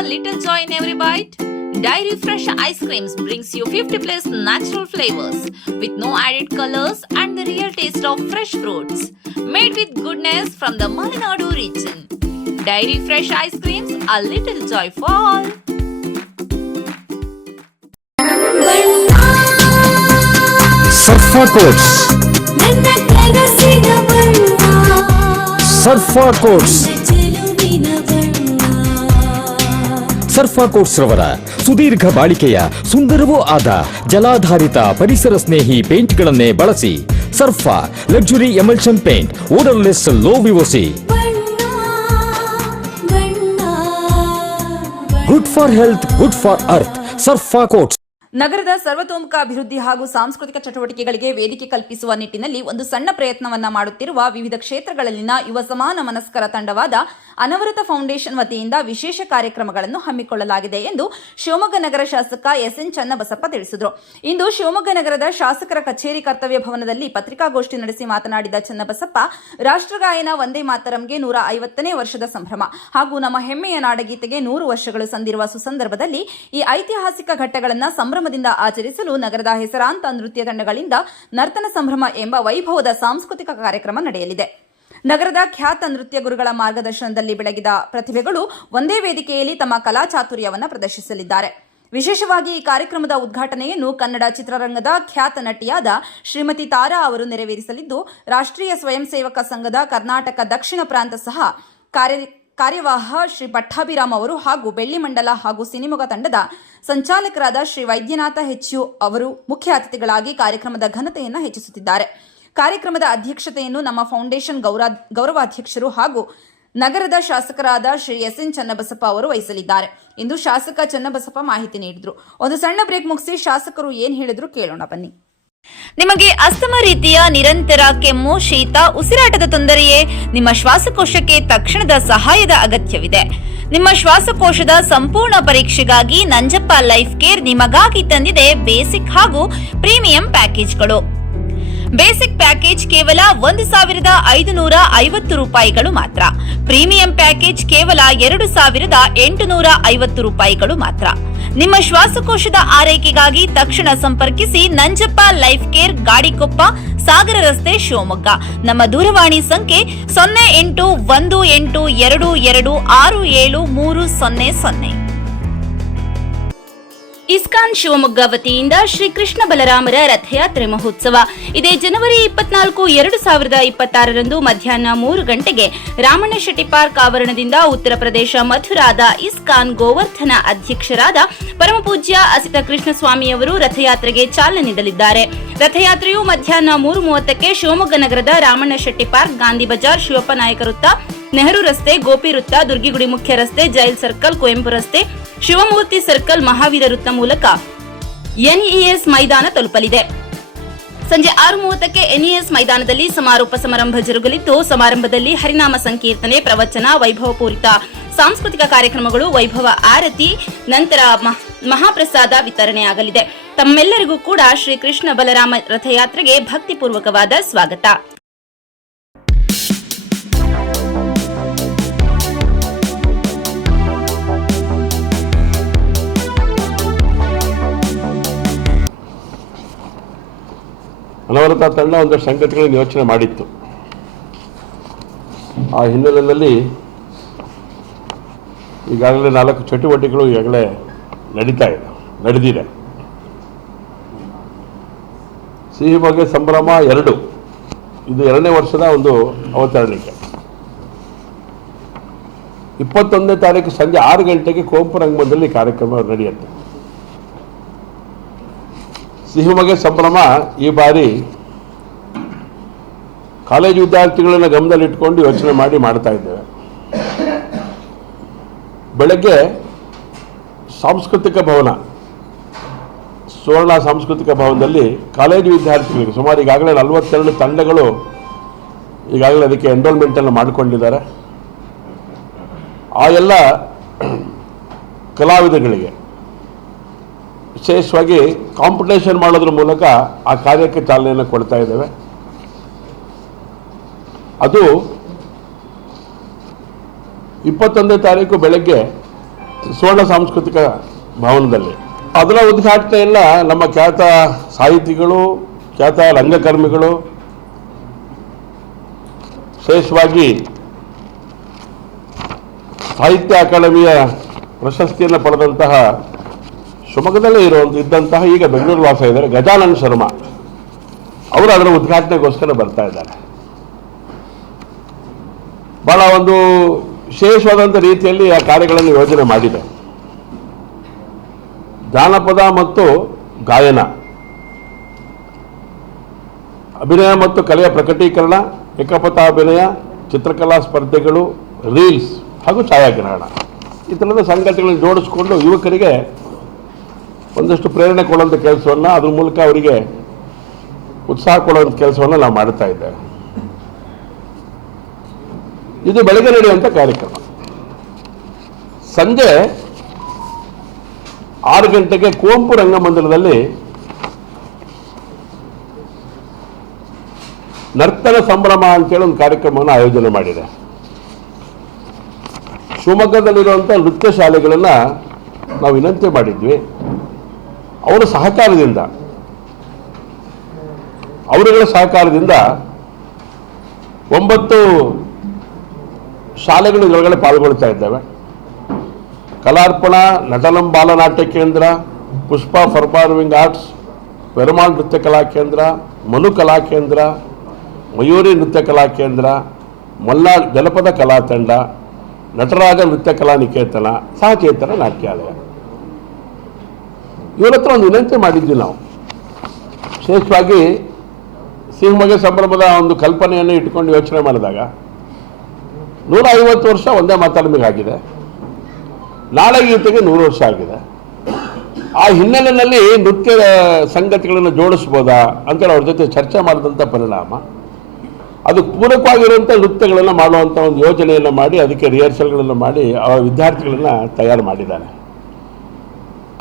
a little joy in every bite? Dairy Fresh Ice Creams brings you 50 plus natural flavors with no added colors and the real taste of fresh fruits. Made with goodness from the Malenadu region. Dairy Fresh Ice Creams, a little joy for all. Surfa Coats. Surfa Coats. ಸರ್ಫಾ quotes ರವರ ಸುದೀರ್ಘ ಬಾಳಿಕೆಯ ಸುಂದರವೂ ಆದ ಜಲಾಧಾರಿತ ಪರಿಸರ ಸ್ನೇಹಿ ಪೇಂಟ್ಗಳನ್ನೇ ಬಳಸಿ. Sarfa luxury emulsion paint, odourless, low VOC, good for health, good for earth. Sarfa coats. ನಗರದ ಸರ್ವತೋಮುಖ ಅಭಿವೃದ್ಧಿ ಹಾಗೂ ಸಾಂಸ್ಕೃತಿಕ ಚಟುವಟಿಕೆಗಳಿಗೆ ವೇದಿಕೆ ಕಲ್ಪಿಸುವ ನಿಟ್ಟಿನಲ್ಲಿ ಒಂದು ಸಣ್ಣ ಪ್ರಯತ್ನವನ್ನ ಮಾಡುತ್ತಿರುವ ವಿವಿಧ ಕ್ಷೇತ್ರಗಳಲ್ಲಿನ ಯುವ ಸಮಾನ ಮನಸ್ಕರ ತಂಡವಾದ ಅನವರತ ಫೌಂಡೇಶನ್ ವತಿಯಿಂದ ವಿಶೇಷ ಕಾರ್ಯಕ್ರಮಗಳನ್ನು ಹಮ್ಮಿಕೊಳ್ಳಲಾಗಿದೆ ಎಂದು ಶಿವಮೊಗ್ಗ ನಗರ ಶಾಸಕ ಎಸ್ಎನ್ ಚನ್ನಬಸಪ್ಪ ತಿಳಿಸಿದರು. ಇಂದು ಶಿವಮೊಗ್ಗ ನಗರದ ಶಾಸಕರ ಕಚೇರಿ ಕರ್ತವ್ಯ ಭವನದಲ್ಲಿ ಪತ್ರಿಕಾಗೋಷ್ಠಿ ನಡೆಸಿ ಮಾತನಾಡಿದ ಚನ್ನಬಸಪ್ಪ, ರಾಷ್ಟ್ರಗಾಯನ ವಂದೇ ಮಾತರಂಗೆ 150ನೇ ವರ್ಷದ ಸಂಭ್ರಮ ಹಾಗೂ ನಮ್ಮ ಹೆಮ್ಮೆಯ ನಾಡಗೀತೆಗೆ 100 ವರ್ಷಗಳು ಸಂದಿರುವ ಸುಸಂದರ್ಭದಲ್ಲಿ ಈ ಐತಿಹಾಸಿಕ ಘಟ್ಟಗಳನ್ನು ಸಂಭ್ರಮದಿಂದ ಆಚರಿಸಲು ನಗರದ ಹೆಸರಾಂತ ನೃತ್ಯ ತಂಡಗಳಿಂದ ನರ್ತನ ಸಂಭ್ರಮ ಎಂಬ ವೈಭವದ ಸಾಂಸ್ಕೃತಿಕ ಕಾರ್ಯಕ್ರಮ ನಡೆಯಲಿದೆ. ನಗರದ ಖ್ಯಾತ ನೃತ್ಯ ಗುರುಗಳ ಮಾರ್ಗದರ್ಶನದಲ್ಲಿ ಬೆಳಗಿದ ಪ್ರತಿಭೆಗಳು ಒಂದೇ ವೇದಿಕೆಯಲ್ಲಿ ತಮ್ಮ ಕಲಾ ಚಾತುರ್ಯವನ್ನು ಪ್ರದರ್ಶಿಸಲಿದ್ದಾರೆ. ವಿಶೇಷವಾಗಿ ಈ ಕಾರ್ಯಕ್ರಮದ ಉದ್ಘಾಟನೆಯನ್ನು ಕನ್ನಡ ಚಿತ್ರರಂಗದ ಖ್ಯಾತ ನಟಿಯಾದ ಶ್ರೀಮತಿ ತಾರಾ ಅವರು ನೆರವೇರಿಸಲಿದ್ದು, ರಾಷ್ಟ್ರೀಯ ಸ್ವಯಂ ಸೇವಕ ಸಂಘದ ಕರ್ನಾಟಕ ದಕ್ಷಿಣ ಪ್ರಾಂತ ಸಹ ಕಾರ್ಯವಾಹ ಶ್ರೀ ಪಟ್ಟಾಭಿರಾಮ್ ಅವರು ಹಾಗೂ ಬೆಳ್ಳಿಮಂಡಲ ಹಾಗೂ ಸಿನಿಮೊಗ ತಂಡದ ಸಂಚಾಲಕರಾದ ಶ್ರೀ ವೈದ್ಯನಾಥ ಹೆಚ್ಚು ಅವರು ಮುಖ್ಯ ಅತಿಥಿಗಳಾಗಿ ಕಾರ್ಯಕ್ರಮದ ಘನತೆಯನ್ನು ಹೆಚ್ಚಿಸುತ್ತಿದ್ದಾರೆ. ಕಾರ್ಯಕ್ರಮದ ಅಧ್ಯಕ್ಷತೆಯನ್ನು ನಮ್ಮ ಫೌಂಡೇಶನ್ ಗೌರವಾಧ್ಯಕ್ಷರು ಹಾಗೂ ನಗರದ ಶಾಸಕರಾದ ಶ್ರೀ ಎಸ್ಎನ್ ಚನ್ನಬಸಪ್ಪ ಅವರು ವಹಿಸಲಿದ್ದಾರೆ ಎಂದು ಶಾಸಕ ಚನ್ನಬಸಪ್ಪ ಮಾಹಿತಿ ನೀಡಿದರು. ಒಂದು ಸಣ್ಣ ಬ್ರೇಕ್ ಮುಗಿಸಿ ಶಾಸಕರು ಏನ್ ಹೇಳಿದ್ರು ಕೇಳೋಣ ಬನ್ನಿ. ನಿಮಗೆ ಅಸ್ತಮ ರೀತಿಯ ನಿರಂತರ ಕೆಮ್ಮು, ಶೀತ, ಉಸಿರಾಟದ ತೊಂದರೆಯೇ? ನಿಮ್ಮ ಶ್ವಾಸಕೋಶಕ್ಕೆ ತಕ್ಷಣದ ಸಹಾಯದ ಅಗತ್ಯವಿದೆ. ನಿಮ್ಮ ಶ್ವಾಸಕೋಶದ ಸಂಪೂರ್ಣ ಪರೀಕ್ಷೆಗಾಗಿ ನಂಜಪ್ಪ ಲೈಫ್ ಕೇರ್ ನಿಮಗಾಗಿ ತಂದಿದೆ ಬೇಸಿಕ್ ಹಾಗೂ ಪ್ರೀಮಿಯಂ ಪ್ಯಾಕೇಜ್ಗಳು. ಬೇಸಿಕ್ ಪ್ಯಾಕೇಜ್ ಕೇವಲ 1,550 ರೂಪಾಯಿಗಳು ಮಾತ್ರ. ಪ್ರೀಮಿಯಂ ಪ್ಯಾಕೇಜ್ ಕೇವಲ 2,850 ರೂಪಾಯಿಗಳು ಮಾತ್ರ. ನಿಮ್ಮ ಶ್ವಾಸಕೋಶದ ಆರೈಕೆಗಾಗಿ ತಕ್ಷಣ ಸಂಪರ್ಕಿಸಿ ನಂಜಪ್ಪ ಲೈಫ್ ಕೇರ್, ಗಾಡಿಕೊಪ್ಪ, ಸಾಗರ ರಸ್ತೆ, ಶಿವಮೊಗ್ಗ. ನಮ್ಮ ದೂರವಾಣಿ ಸಂಖ್ಯೆ 0818226730. ಇಸ್ಕಾನ್ ಶಿವಮೊಗ್ಗ ವತಿಯಿಂದ ಶ್ರೀ ಕೃಷ್ಣ ಬಲರಾಮರ ರಥಯಾತ್ರೆ ಮಹೋತ್ಸವ ಇದೇ ಜನವರಿ 24, 2026ರಂದು ಮಧ್ಯಾಹ್ನ 3 ಗಂಟೆಗೆ ರಾಮಣ್ಣ ಶೆಟ್ಟಿ ಪಾರ್ಕ್ ಆವರಣದಿಂದ ಉತ್ತರ ಪ್ರದೇಶ ಮಥುರಾದ ಇಸ್ಕಾನ್ ಗೋವರ್ಧನ ಅಧ್ಯಕ್ಷರಾದ ಪರಮಪೂಜ್ಯ ಅಸಿತ ಕೃಷ್ಣಸ್ವಾಮಿಯವರು ರಥಯಾತ್ರೆಗೆ ಚಾಲನೆ ನೀಡಲಿದ್ದಾರೆ. ರಥಯಾತ್ರೆಯು ಮಧ್ಯಾಹ್ನ 3:30ಕ್ಕೆ ಶಿವಮೊಗ್ಗ ನಗರದ ರಾಮಣ್ಣ ಶೆಟ್ಟಿ ಪಾರ್ಕ್, ಗಾಂಧಿ ಬಜಾರ್, ಶಿವಪ್ಪ ನಾಯಕ ವೃತ್ತ, ನೆಹರು ರಸ್ತೆ, ಗೋಪಿ ವೃತ್ತ, ದುರ್ಗಿಗುಡಿ ಮುಖ್ಯ ರಸ್ತೆ, ಜೈಲ್ ಸರ್ಕಲ್, ಕುವೆಂಪು ರಸ್ತೆ, ಶಿವಮೂರ್ತಿ ಸರ್ಕಲ್, ಮಹಾವೀರ ವೃತ್ತ ಮೂಲಕ ಎನ್ಇಎಸ್ ಮೈದಾನ ತಲುಪಲಿದೆ. ಸಂಜೆ 6:30ಕ್ಕೆ ಎನ್ಇಎಸ್ ಮೈದಾನದಲ್ಲಿ ಸಮಾರೋಪ ಸಮಾರಂಭ ಜರುಗಲಿದ್ದು, ಸಮಾರಂಭದಲ್ಲಿ ಹರಿನಾಮ ಸಂಕೀರ್ತನೆ, ಪ್ರವಚನ, ವೈಭವಪೂರಿತ ಸಾಂಸ್ಕೃತಿಕ ಕಾರ್ಯಕ್ರಮಗಳು, ವೈಭವ ಆರತಿ, ನಂತರ ಮಹಾಪ್ರಸಾದ ವಿತರಣೆಯಾಗಲಿದೆ. ತಮ್ಮೆಲ್ಲರಿಗೂ ಕೂಡ ಶ್ರೀ ಕೃಷ್ಣ ಬಲರಾಮ ರಥಯಾತ್ರೆಗೆ ಭಕ್ತಿಪೂರ್ವಕವಾದ ಸ್ವಾಗತ. ಅನವರತ ತಂಡ ಒಂದಷ್ಟು ಸಂಗತಿಗಳನ್ನು ಯೋಚನೆ ಮಾಡಿತ್ತು. ಆ ಹಿನ್ನೆಲೆಯಲ್ಲಿ ಈಗಾಗಲೇ 4 ಚಟುವಟಿಕೆಗಳು ಈಗಾಗಲೇ ನಡೆದಿದೆ. ಸಿಹಿ ಬಗೆ ಸಂಭ್ರಮ 2 ಇದು 2ನೇ ವರ್ಷದ ಒಂದು ಅವತರಣಿಕೆ. 21ನೇ ತಾರೀಕು ಸಂಜೆ 6 ಗಂಟೆಗೆ ಕುವೆಂಪು ರಂಗಮಂದಿರದಲ್ಲಿ ಕಾರ್ಯಕ್ರಮ ನಡೆಯುತ್ತೆ. ಸಿಹಿ ಬಗೆ ಸಂಭ್ರಮ ಈ ಬಾರಿ ಕಾಲೇಜು ವಿದ್ಯಾರ್ಥಿಗಳನ್ನ ಗಮನದಲ್ಲಿಟ್ಕೊಂಡು ಯೋಚನೆ ಮಾಡ್ತಾ ಇದ್ದೇವೆ. ಬೆಳಗ್ಗೆ ಸಾಂಸ್ಕೃತಿಕ ಭವನ, ಸುವರ್ಣ ಸಾಂಸ್ಕೃತಿಕ ಭವನದಲ್ಲಿ ಕಾಲೇಜು ವಿದ್ಯಾರ್ಥಿಗಳಿಗೆ ಸುಮಾರು ಈಗಾಗಲೇ 42 ತಂಡಗಳು ಈಗಾಗಲೇ ಅದಕ್ಕೆ ಎನ್ರೋಲ್ಮೆಂಟನ್ನು ಮಾಡಿಕೊಂಡಿದ್ದಾರೆ. ಆ ಎಲ್ಲ ಕಲಾವಿದಗಳಿಗೆ ವಿಶೇಷವಾಗಿ ಕಾಂಪಿಟೇಷನ್ ಮಾಡೋದ್ರ ಮೂಲಕ ಆ ಕಾರ್ಯಕ್ಕೆ ಚಾಲನೆಯನ್ನು ಕೊಡ್ತಾ ಇದ್ದೇವೆ. ಅದು 21ನೇ ತಾರೀಕು ಬೆಳಗ್ಗೆ ಸುವರ್ಣ ಸಾಂಸ್ಕೃತಿಕ ಭವನದಲ್ಲಿ. ಅದರ ಉದ್ಘಾಟನೆಯನ್ನ ನಮ್ಮ ಖ್ಯಾತ ಸಾಹಿತಿಗಳು, ಖ್ಯಾತ ರಂಗಕರ್ಮಿಗಳು, ವಿಶೇಷವಾಗಿ ಸಾಹಿತ್ಯ ಅಕಾಡೆಮಿಯ ಪ್ರಶಸ್ತಿಯನ್ನು ಪಡೆದಂತಹ ಶಿವಮೊಗ್ಗದಲ್ಲೇ ಇದ್ದಂತಹ ಈಗ ಬೆಂಗಳೂರು ವಾಸ ಇದ್ದಾರೆ ಗಜಾನನ್ ಶರ್ಮಾ ಅವರು ಅದರ ಉದ್ಘಾಟನೆಗೋಸ್ಕರ ಬರ್ತಾ ಇದ್ದಾರೆ. ಬಹಳ ಒಂದು ವಿಶೇಷವಾದಂಥ ರೀತಿಯಲ್ಲಿ ಆ ಕಾರ್ಯಗಳನ್ನು ಯೋಜನೆ ಮಾಡಿದೆ. ಜಾನಪದ ಮತ್ತು ಗಾಯನ, ಅಭಿನಯ ಮತ್ತು ಕಲೆಯ ಪ್ರಕಟೀಕರಣ, ಏಕಪಥಾಭಿನಯ, ಚಿತ್ರಕಲಾ ಸ್ಪರ್ಧೆಗಳು, ರೀಲ್ಸ್ ಹಾಗೂ ಛಾಯಾಗ್ರಹಣ ಈ ಥರದ ಸಂಗತಿಗಳನ್ನು ಜೋಡಿಸ್ಕೊಂಡು ಯುವಕರಿಗೆ ಒಂದಷ್ಟು ಪ್ರೇರಣೆ ಕೊಡುವಂಥ ಕೆಲಸವನ್ನು, ಅದ್ರ ಮೂಲಕ ಅವರಿಗೆ ಉತ್ಸಾಹ ಕೊಡುವಂಥ ಕೆಲಸವನ್ನು ನಾವು ಮಾಡ್ತಾ ಇದ್ದೇವೆ. ಇದು ಬೆಳಗ್ಗೆ ನಡೆಯುವಂಥ ಕಾರ್ಯಕ್ರಮ. ಸಂಜೆ 6 ಗಂಟೆಗೆ ಕುವೆಂಪು ರಂಗಮಂದಿರದಲ್ಲಿ ನರ್ತನ ಸಂಭ್ರಮ ಅಂತೇಳಿ ಒಂದು ಕಾರ್ಯಕ್ರಮವನ್ನು ಆಯೋಜನೆ ಮಾಡಿದೆ. ಶಿವಮೊಗ್ಗದಲ್ಲಿರುವಂಥ ನೃತ್ಯ ಶಾಲೆಗಳನ್ನು ನಾವು ವಿನಂತಿ ಮಾಡಿದ್ವಿ. ಅವರ ಸಹಕಾರದಿಂದ 9 ಶಾಲೆಗಳು ಇದರೊಳಗಡೆ ಪಾಲ್ಗೊಳ್ತಾ ಇದ್ದಾವೆ. ಕಲಾರ್ಪಣಾ, ನಟನಂ ಬಾಲನಾಟ್ಯ ಕೇಂದ್ರ, ಪುಷ್ಪ ಪರ್ಫಾರ್ಮಿಂಗ್ ಆರ್ಟ್ಸ್, ಪೆರುಮಾಳ್ ನೃತ್ಯ ಕಲಾ ಕೇಂದ್ರ, ಮನು ಕಲಾ ಕೇಂದ್ರ, ಮಯೂರಿ ನೃತ್ಯ ಕಲಾ ಕೇಂದ್ರ, ಮಲ್ನಾಡ್ ಜನಪದ ಕಲಾ ತಂಡ, ನಟರಾಜ ನೃತ್ಯ ಕಲಾ ನಿಕೇತನ, ಸಹಚೇತನ ನಾಟ್ಯಾಲಯ ಇವರ ಹತ್ರ ಒಂದು ವಿನಂತಿ ಮಾಡಿದ್ವಿ ನಾವು. ವಿಶೇಷವಾಗಿ ಸಿಂಹಮೊಗ್ಗ ಸಂಭ್ರಮದ ಒಂದು ಕಲ್ಪನೆಯನ್ನು ಇಟ್ಕೊಂಡು ಯೋಚನೆ ಮಾಡಿದಾಗ 150 ವರ್ಷ ಒಂದೇ ಮಾತಾಡಮಿಗೆ ಆಗಿದೆ. ನಾಳೆ ಗೀತೆಗೆ 100 ವರ್ಷ ಆಗಿದೆ. ಆ ಹಿನ್ನೆಲೆಯಲ್ಲಿ ನೃತ್ಯ ಸಂಗತಿಗಳನ್ನು ಜೋಡಿಸ್ಬೋದಾ ಅಂತೇಳಿ ಅವ್ರ ಜೊತೆ ಚರ್ಚೆ ಮಾಡಿದಂಥ ಪರಿಣಾಮ ಅದಕ್ಕೆ ಪೂರಕವಾಗಿರುವಂಥ ನೃತ್ಯಗಳನ್ನು ಮಾಡುವಂಥ ಒಂದು ಯೋಜನೆಯನ್ನು ಮಾಡಿ ಅದಕ್ಕೆ ರಿಹರ್ಸಲ್ಗಳನ್ನು ಮಾಡಿ ಆ ವಿದ್ಯಾರ್ಥಿಗಳನ್ನು ತಯಾರು ಮಾಡಿದ್ದಾರೆ.